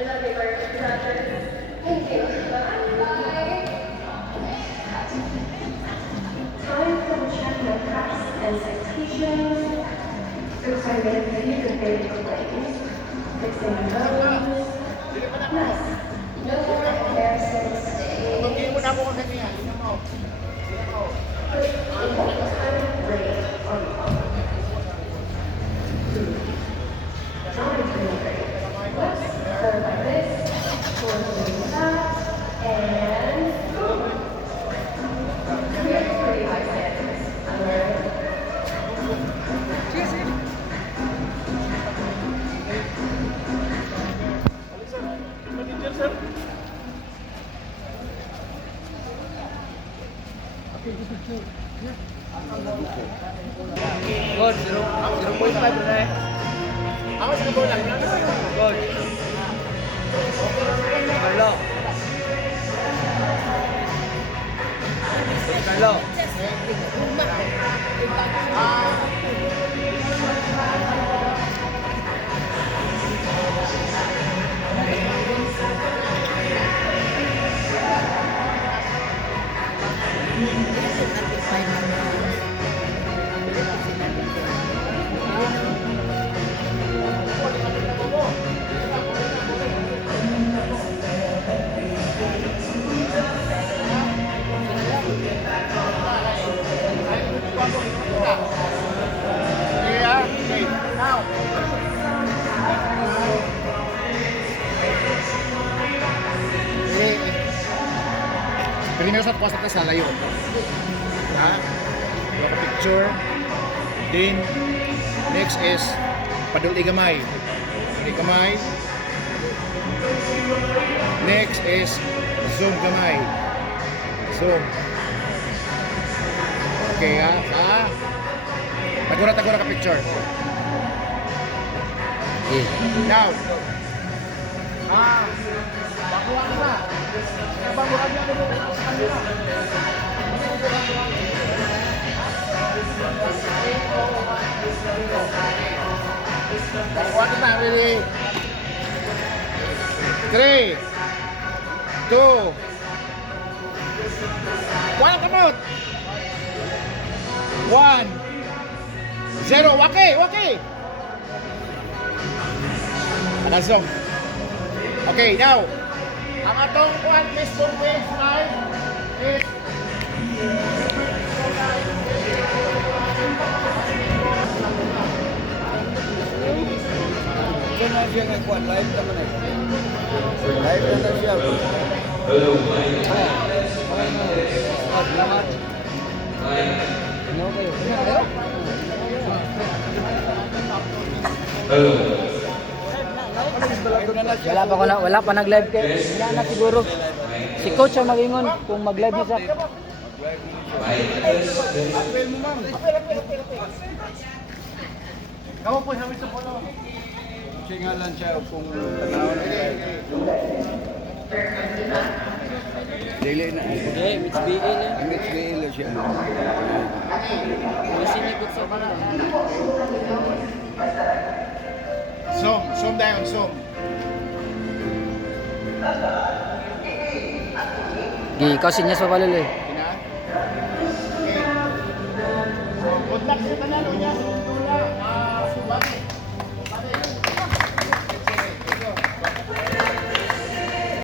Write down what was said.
Thank you. Time to check your cups and citations. Looks like we have a few debatable ways. Fixing the nose. Nice. No more embarrassing mistakes. Put equal time rate on top. Trying to integrate. Let's go like this. Forward that. And boom. We have pretty high standards. Good, 0.5 na eh. Ako sa bola. Good. Carlo. Carlo. Okay, now. Primero sa puwas natin sa layo. Ha? Yung picture. Then, next is paduli gamay. Paduli gamay. Next is zoom gamay. Zoom. Okay, ha? Tagura ka picture. Okay. Now. Bakuan na. Bakuan niya ko sa kanila. Bakuan na, ready? 3 2 1 kamot. 1 0 waki. Anasong. Okay, now. Ang atong kuan Facebook page is Diyan na siya nagkuhan. Live naman eh. Live na siya. Hello, Salamat. Ano kayo? hello. Wala pa nag-live kay. Wala na siguro. Si coach ang mag-ingon kung mag-live na siya. apel mo, ma'am. Kamu po sa miso po. Singalan siya kung panahon na dili na. Okay, Mitch BL eh. Mitch BL siya. Sinikot sa pala. Zoom down, zoom. Kasi niya sa palalo eh. Kina? Okay. So, good luck sa tanan. Unya, sa tula. Subati.